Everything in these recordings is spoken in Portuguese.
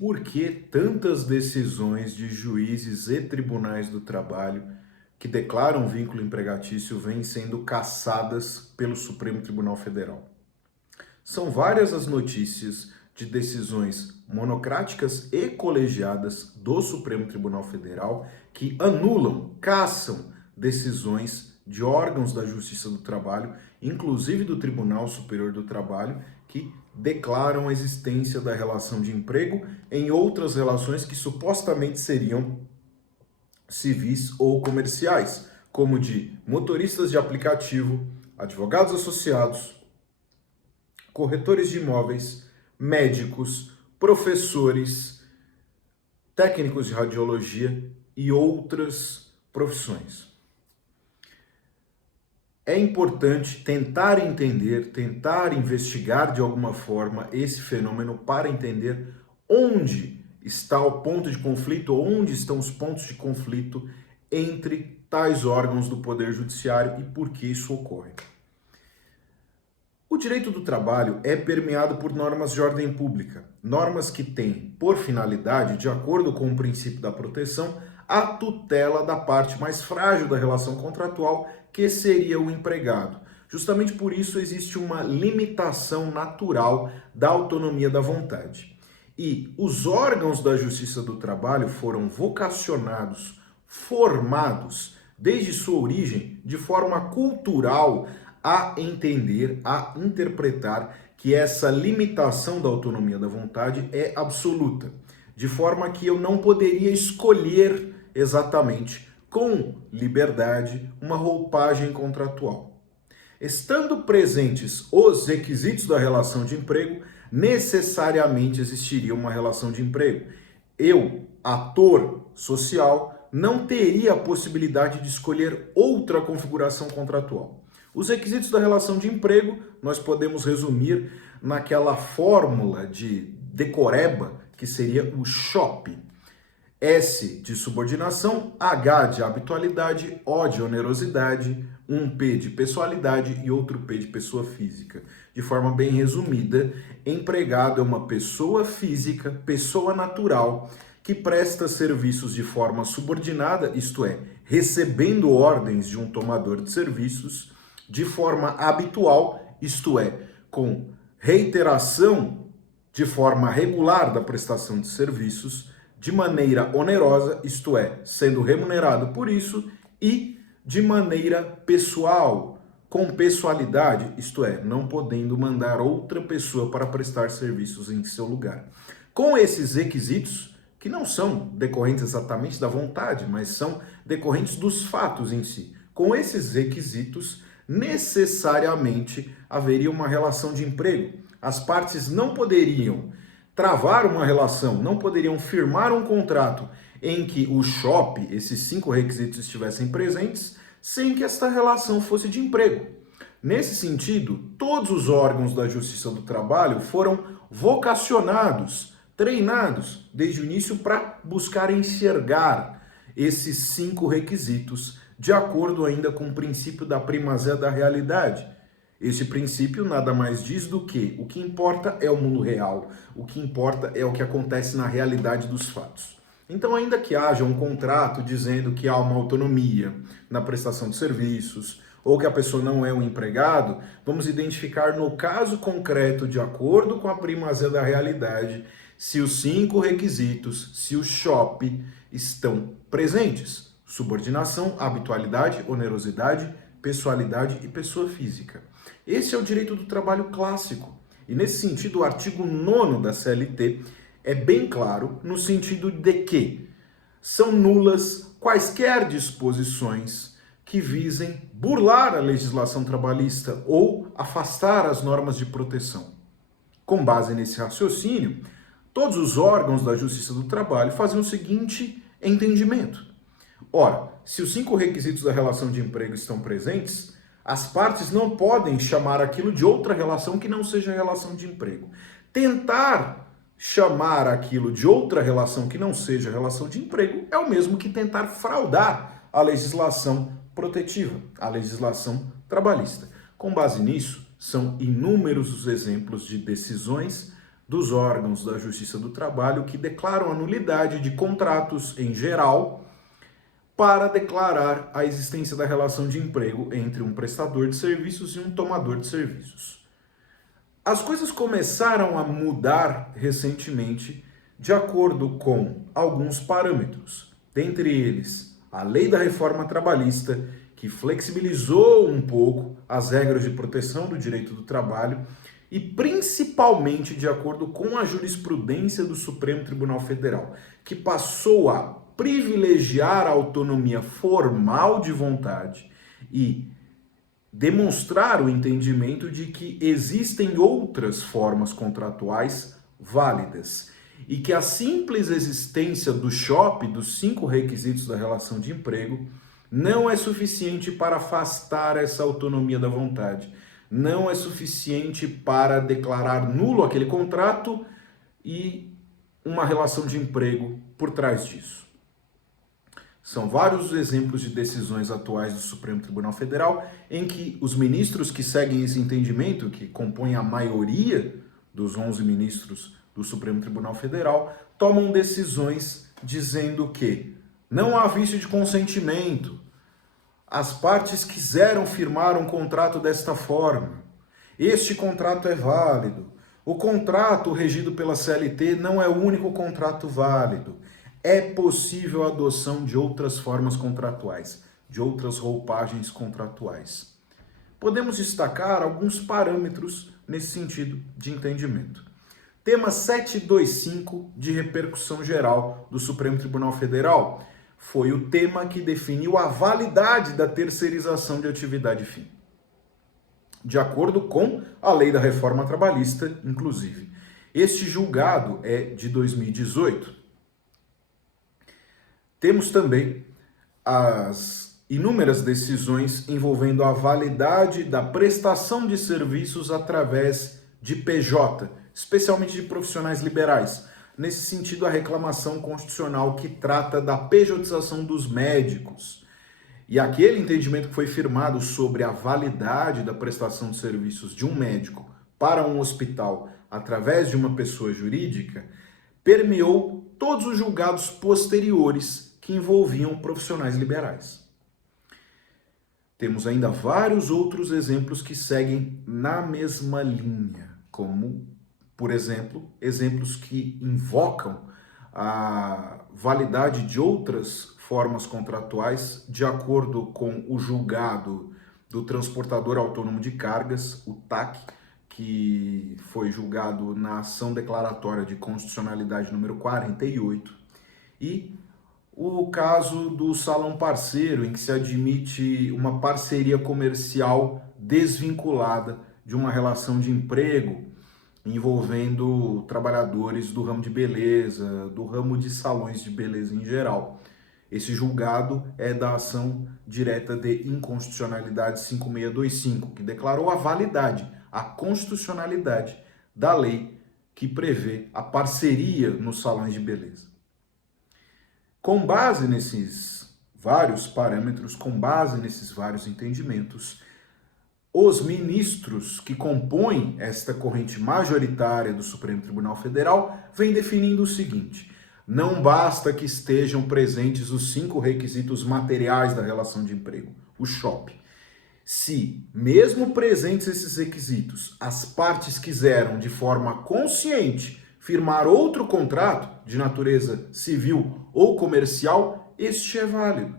Por que tantas decisões de juízes e tribunais do trabalho que declaram vínculo empregatício vêm sendo cassadas pelo Supremo Tribunal Federal? São várias as notícias de decisões monocráticas e colegiadas do Supremo Tribunal Federal que anulam, cassam decisões de órgãos da Justiça do Trabalho, inclusive do Tribunal Superior do Trabalho, que declaram a existência da relação de emprego em outras relações que supostamente seriam civis ou comerciais, como de motoristas de aplicativo, advogados associados, corretores de imóveis, médicos, professores, técnicos de radiologia e outras profissões. É importante tentar entender, tentar investigar de alguma forma esse fenômeno para entender onde está o ponto de conflito, onde estão os pontos de conflito entre tais órgãos do Poder Judiciário e por que isso ocorre. O direito do trabalho é permeado por normas de ordem pública, normas que têm por finalidade, de acordo com o princípio da proteção, a tutela da parte mais frágil da relação contratual, que seria o empregado. Justamente por isso existe uma limitação natural da autonomia da vontade. E os órgãos da Justiça do Trabalho foram vocacionados, formados, desde sua origem, de forma cultural, a entender, a interpretar que essa limitação da autonomia da vontade é absoluta, de forma que eu não poderia escolher exatamente com liberdade uma roupagem contratual. Estando presentes os requisitos da relação de emprego, necessariamente existiria uma relação de emprego. Eu, ator social, não teria a possibilidade de escolher outra configuração contratual. Os requisitos da relação de emprego nós podemos resumir naquela fórmula de decoreba, que seria o SHOP. S de subordinação, H de habitualidade, O de onerosidade, um P de pessoalidade e outro P de pessoa física. De forma bem resumida, empregado é uma pessoa física, pessoa natural, que presta serviços de forma subordinada, isto é, recebendo ordens de um tomador de serviços, de forma habitual, isto é, com reiteração de forma regular da prestação de serviços, de maneira onerosa, isto é, sendo remunerado por isso, e de maneira pessoal, com pessoalidade, isto é, não podendo mandar outra pessoa para prestar serviços em seu lugar. Com esses requisitos, que não são decorrentes exatamente da vontade, mas são decorrentes dos fatos em si, com esses requisitos, necessariamente haveria uma relação de emprego. As partes não poderiam travar uma relação, não poderiam firmar um contrato em que o SHOP, esses 5 requisitos, estivessem presentes, sem que esta relação fosse de emprego. Nesse sentido, todos os órgãos da Justiça do Trabalho foram vocacionados, treinados desde o início para buscar enxergar esses 5 requisitos, de acordo ainda com o princípio da primazia da realidade. Esse princípio nada mais diz do que o que importa é o mundo real, o que importa é o que acontece na realidade dos fatos. Então, ainda que haja um contrato dizendo que há uma autonomia na prestação de serviços, ou que a pessoa não é um empregado, vamos identificar no caso concreto, de acordo com a primazia da realidade, se os 5 requisitos, se o SHOP estão presentes. Subordinação, habitualidade, onerosidade, pessoalidade e pessoa física. Esse é o direito do trabalho clássico. E nesse sentido, o artigo 9º da CLT é bem claro no sentido de que são nulas quaisquer disposições que visem burlar a legislação trabalhista ou afastar as normas de proteção. Com base nesse raciocínio, todos os órgãos da Justiça do Trabalho fazem o seguinte entendimento. Ora, se os 5 requisitos da relação de emprego estão presentes, as partes não podem chamar aquilo de outra relação que não seja relação de emprego. Tentar chamar aquilo de outra relação que não seja relação de emprego é o mesmo que tentar fraudar a legislação protetiva, a legislação trabalhista. Com base nisso, são inúmeros os exemplos de decisões dos órgãos da Justiça do Trabalho que declaram a nulidade de contratos em geral para declarar a existência da relação de emprego entre um prestador de serviços e um tomador de serviços. As coisas começaram a mudar recentemente de acordo com alguns parâmetros, dentre eles a Lei da Reforma Trabalhista, que flexibilizou um pouco as regras de proteção do direito do trabalho e principalmente de acordo com a jurisprudência do Supremo Tribunal Federal, que passou a privilegiar a autonomia formal de vontade e demonstrar o entendimento de que existem outras formas contratuais válidas e que a simples existência do SHOP, dos 5 requisitos da relação de emprego, não é suficiente para afastar essa autonomia da vontade, não é suficiente para declarar nulo aquele contrato e uma relação de emprego por trás disso. São vários os exemplos de decisões atuais do Supremo Tribunal Federal em que os ministros que seguem esse entendimento, que compõem a maioria dos 11 ministros do Supremo Tribunal Federal, tomam decisões dizendo que não há vício de consentimento, as partes quiseram firmar um contrato desta forma, este contrato é válido, o contrato regido pela CLT não é o único contrato válido, é possível a adoção de outras formas contratuais, de outras roupagens contratuais. Podemos destacar alguns parâmetros nesse sentido de entendimento. Tema 725 de repercussão geral do Supremo Tribunal Federal foi o tema que definiu a validade da terceirização de atividade fim, de acordo com a Lei da Reforma Trabalhista, inclusive. Este julgado é de 2018. Temos também as inúmeras decisões envolvendo a validade da prestação de serviços através de PJ, especialmente de profissionais liberais. Nesse sentido, a reclamação constitucional que trata da pejotização dos médicos. E aquele entendimento que foi firmado sobre a validade da prestação de serviços de um médico para um hospital através de uma pessoa jurídica permeou todos os julgados posteriores que envolviam profissionais liberais. Temos ainda vários outros exemplos que seguem na mesma linha, como, por exemplo, exemplos que invocam a validade de outras formas contratuais de acordo com o julgado do Transportador Autônomo de Cargas, o TAC, que foi julgado na ação declaratória de constitucionalidade número 48, e o caso do salão parceiro, em que se admite uma parceria comercial desvinculada de uma relação de emprego envolvendo trabalhadores do ramo de beleza, do ramo de salões de beleza em geral. Esse julgado é da ação direta de inconstitucionalidade 5625, que declarou a validade, a constitucionalidade da lei que prevê a parceria nos salões de beleza. Com base nesses vários parâmetros, com base nesses vários entendimentos, os ministros que compõem esta corrente majoritária do Supremo Tribunal Federal vêm definindo o seguinte: não basta que estejam presentes os 5 requisitos materiais da relação de emprego, o SHOP. Se, mesmo presentes esses requisitos, as partes quiseram de forma consciente firmar outro contrato de natureza civil ou comercial, este é válido,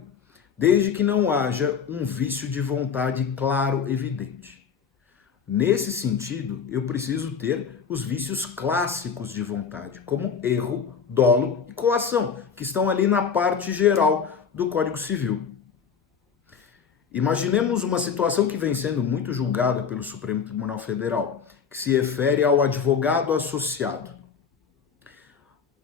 desde que não haja um vício de vontade claro, evidente. Nesse sentido, eu preciso ter os vícios clássicos de vontade, como erro, dolo e coação, que estão ali na parte geral do Código Civil. Imaginemos uma situação que vem sendo muito julgada pelo Supremo Tribunal Federal, que se refere ao advogado associado.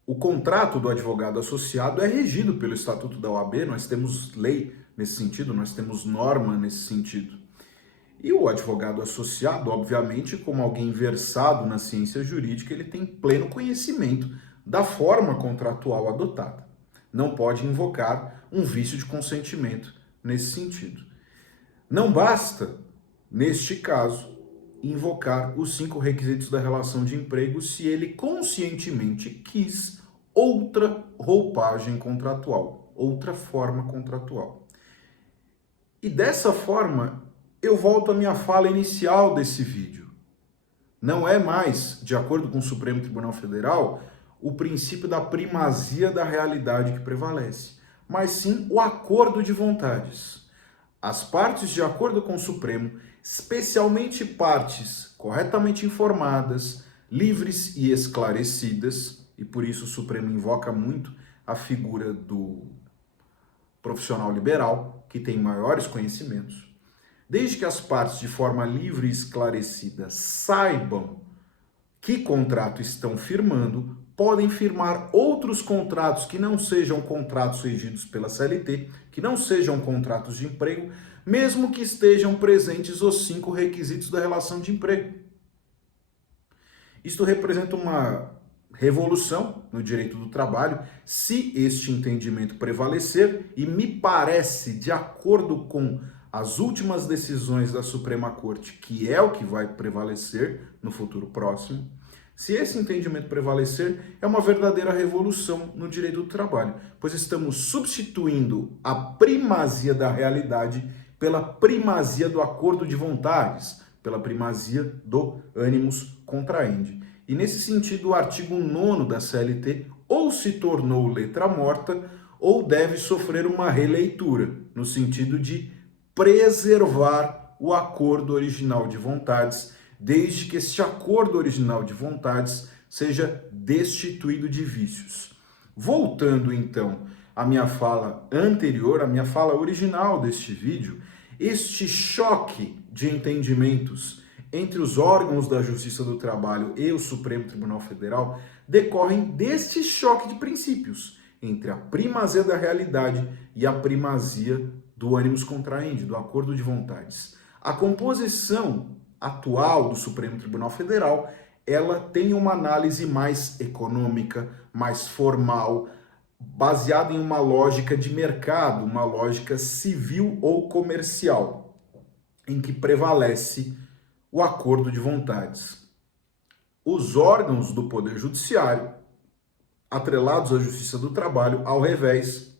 O contrato do advogado associado é regido pelo Estatuto da OAB, nós temos lei nesse sentido, nós temos norma nesse sentido. E o advogado associado, obviamente, como alguém versado na ciência jurídica, ele tem pleno conhecimento da forma contratual adotada. Não pode invocar um vício de consentimento nesse sentido. Não basta, neste caso, invocar os 5 requisitos da relação de emprego se ele conscientemente quis outra roupagem contratual, outra forma contratual. E dessa forma, eu volto à minha fala inicial desse vídeo. Não é mais, de acordo com o Supremo Tribunal Federal, o princípio da primazia da realidade que prevalece, mas sim o acordo de vontades. As partes, de acordo com o Supremo, especialmente partes corretamente informadas, livres e esclarecidas, e por isso o Supremo invoca muito a figura do profissional liberal, que tem maiores conhecimentos, desde que as partes, de forma livre e esclarecida, saibam que contrato estão firmando, podem firmar outros contratos que não sejam contratos regidos pela CLT, que não sejam contratos de emprego, mesmo que estejam presentes os 5 requisitos da relação de emprego. Isto representa uma revolução no direito do trabalho, se este entendimento prevalecer, e me parece, de acordo com as últimas decisões da Suprema Corte, que é o que vai prevalecer no futuro próximo. Se esse entendimento prevalecer, é uma verdadeira revolução no direito do trabalho, pois estamos substituindo a primazia da realidade pela primazia do acordo de vontades, pela primazia do animus contraendi. E nesse sentido, o artigo 9º da CLT ou se tornou letra morta ou deve sofrer uma releitura, no sentido de preservar o acordo original de vontades, desde que este acordo original de vontades seja destituído de vícios. Voltando então à minha fala anterior, à minha fala original deste vídeo, este choque de entendimentos entre os órgãos da Justiça do Trabalho e o Supremo Tribunal Federal decorrem deste choque de princípios entre a primazia da realidade e a primazia do animus contraendi, do acordo de vontades. A composição atual do Supremo Tribunal Federal, ela tem uma análise mais econômica, mais formal, baseada em uma lógica de mercado, uma lógica civil ou comercial, em que prevalece o acordo de vontades. Os órgãos do Poder Judiciário, atrelados à Justiça do Trabalho, ao revés,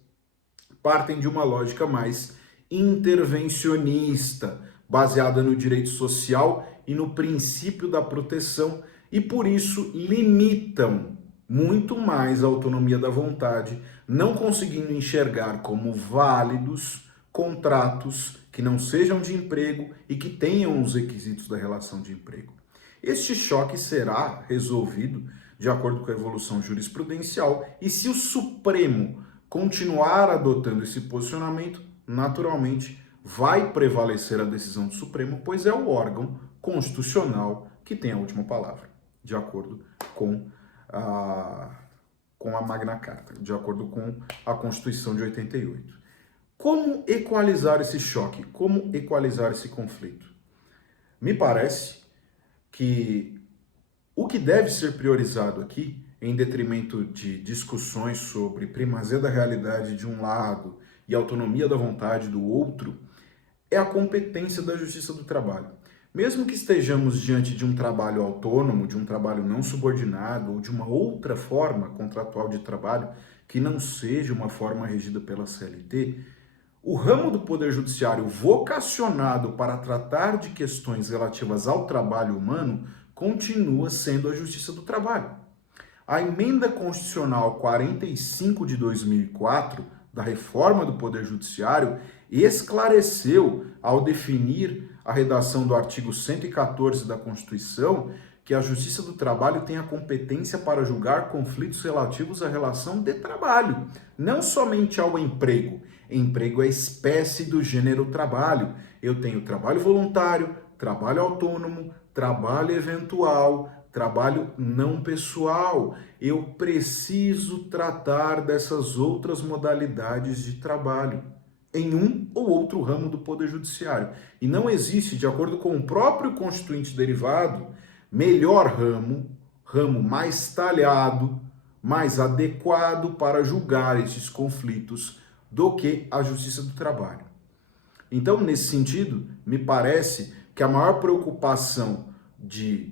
partem de uma lógica mais intervencionista, baseada no direito social e no princípio da proteção, e por isso limitam muito mais a autonomia da vontade, não conseguindo enxergar como válidos contratos que não sejam de emprego e que tenham os requisitos da relação de emprego. Este choque será resolvido de acordo com a evolução jurisprudencial e se o Supremo continuar adotando esse posicionamento, naturalmente vai prevalecer a decisão do Supremo, pois é o órgão constitucional que tem a última palavra, de acordo com a Magna Carta, de acordo com a Constituição de 88. Como equalizar esse choque? Como equalizar esse conflito? Me parece que o que deve ser priorizado aqui, em detrimento de discussões sobre primazia da realidade de um lado e autonomia da vontade do outro, é a competência da Justiça do Trabalho. Mesmo que estejamos diante de um trabalho autônomo, de um trabalho não subordinado ou de uma outra forma contratual de trabalho que não seja uma forma regida pela CLT, o ramo do Poder Judiciário vocacionado para tratar de questões relativas ao trabalho humano continua sendo a Justiça do Trabalho. A Emenda Constitucional 45 de 2004, da reforma do Poder Judiciário, esclareceu, ao definir a redação do artigo 114 da Constituição, que a Justiça do Trabalho tem a competência para julgar conflitos relativos à relação de trabalho, não somente ao emprego. Emprego é espécie do gênero trabalho. Eu tenho trabalho voluntário, trabalho autônomo, trabalho eventual, trabalho não pessoal. Eu preciso tratar dessas outras modalidades de trabalho em um ou outro ramo do Poder Judiciário. E não existe, de acordo com o próprio Constituinte derivado, melhor ramo mais talhado, mais adequado para julgar esses conflitos do que a Justiça do Trabalho. Então, nesse sentido, me parece que a maior preocupação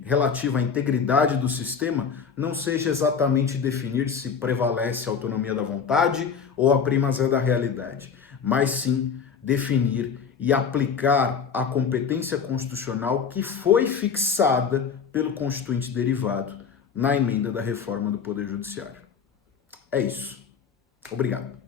relativa à integridade do sistema não seja exatamente definir se prevalece a autonomia da vontade ou a primazia da realidade, mas sim definir e aplicar a competência constitucional que foi fixada pelo Constituinte derivado na emenda da reforma do Poder Judiciário. É isso. Obrigado.